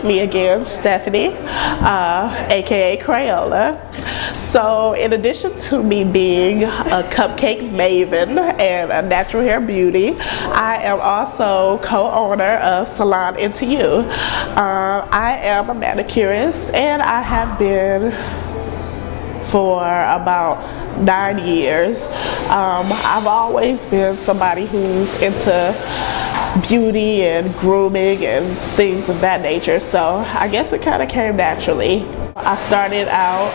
it's me again, Stephanie, aka Crayola. So in addition to me being a cupcake maven and a natural hair beauty, I am also co-owner of Salon Into You. I am a manicurist, and I have been for about 9 years. I've always been somebody who's into beauty and grooming and things of that nature, so I guess it kind of came naturally. I started out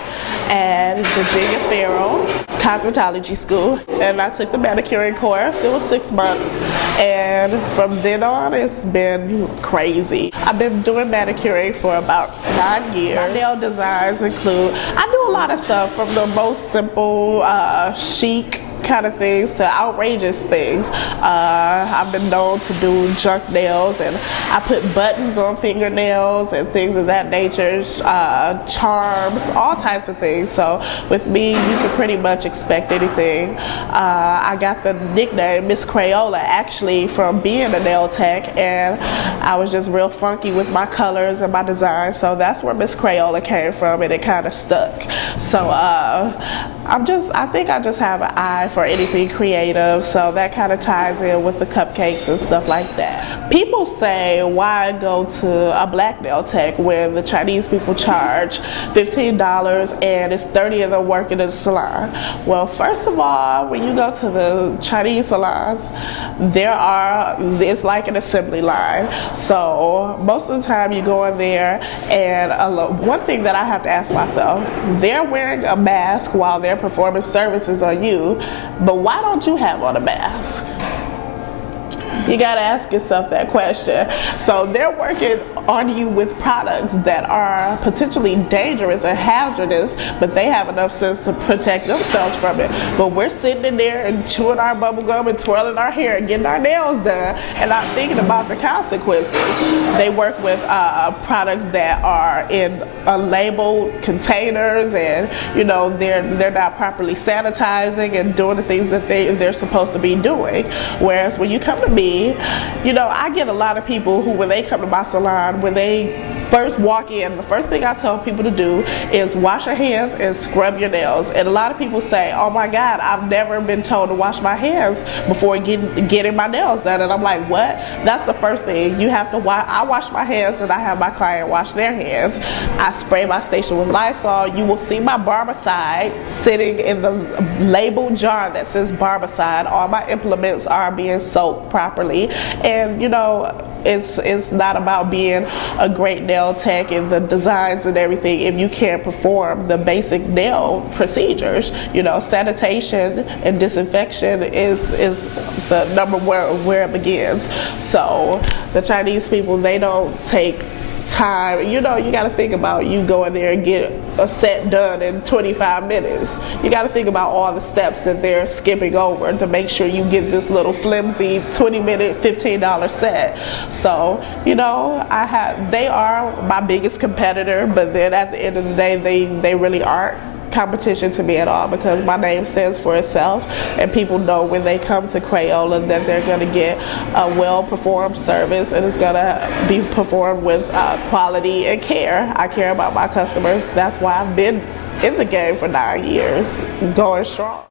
at Virginia Farrell Cosmetology School, and I took the manicuring course. It was 6 months, and from then on it's been crazy. I've been doing manicuring for about 9 years. My nail designs include, I do a lot of stuff from the most simple, chic kind of things to outrageous things. I've been known to do junk nails, and I put buttons on fingernails and things of that nature, charms, all types of things. So with me, you can pretty much expect anything. I got the nickname Miss Crayola actually from being a nail tech, and I was just real funky with my colors and my designs, so that's where Miss Crayola came from, and it kind of stuck. So I think I just have an eye for anything creative, so that kind of ties in with the cupcakes and stuff like that. People say, why go to a black nail tech when the Chinese people charge $15 and it's 30 of them working in the salon? Well, first of all, when you go to the Chinese salons, it's like an assembly line. So most of the time you go in there, and one thing that I have to ask myself, they're wearing a mask while they're performing services on you, but why don't you have on a mask? You gotta ask yourself that question. So they're working on you with products that are potentially dangerous and hazardous, but they have enough sense to protect themselves from it. But we're sitting in there and chewing our bubble gum and twirling our hair and getting our nails done and not thinking about the consequences. They work with products that are in labeled containers, and they're not properly sanitizing and doing the things that they're supposed to be doing. Whereas when you come to me, I get a lot of people who, when they come to my salon, when they first walk in, the first thing I tell people to do is wash your hands and scrub your nails. And a lot of people say, oh my God, I've never been told to wash my hands before getting my nails done. And I'm like, what? That's the first thing. You have to wash. I wash my hands, and I have my client wash their hands. I spray my station with Lysol. You will see my Barbicide sitting in the labeled jar that says Barbicide. All my implements are being soaked properly. And it's not about being a great nail tech and the designs and everything if you can't perform the basic nail procedures. Sanitation and disinfection is the number one where it begins. So the Chinese people, they don't take time. You got to think about you going there and get a set done in 25 minutes. You got to think about all the steps that they're skipping over to make sure you get this little flimsy 20-minute, $15 set. So, they are my biggest competitor, but then at the end of the day, they really aren't competition to me at all, because my name stands for itself, and people know when they come to Crayola that they're going to get a well-performed service, and it's going to be performed with quality and care. I care about my customers. That's why I've been in the game for 9 years, going strong.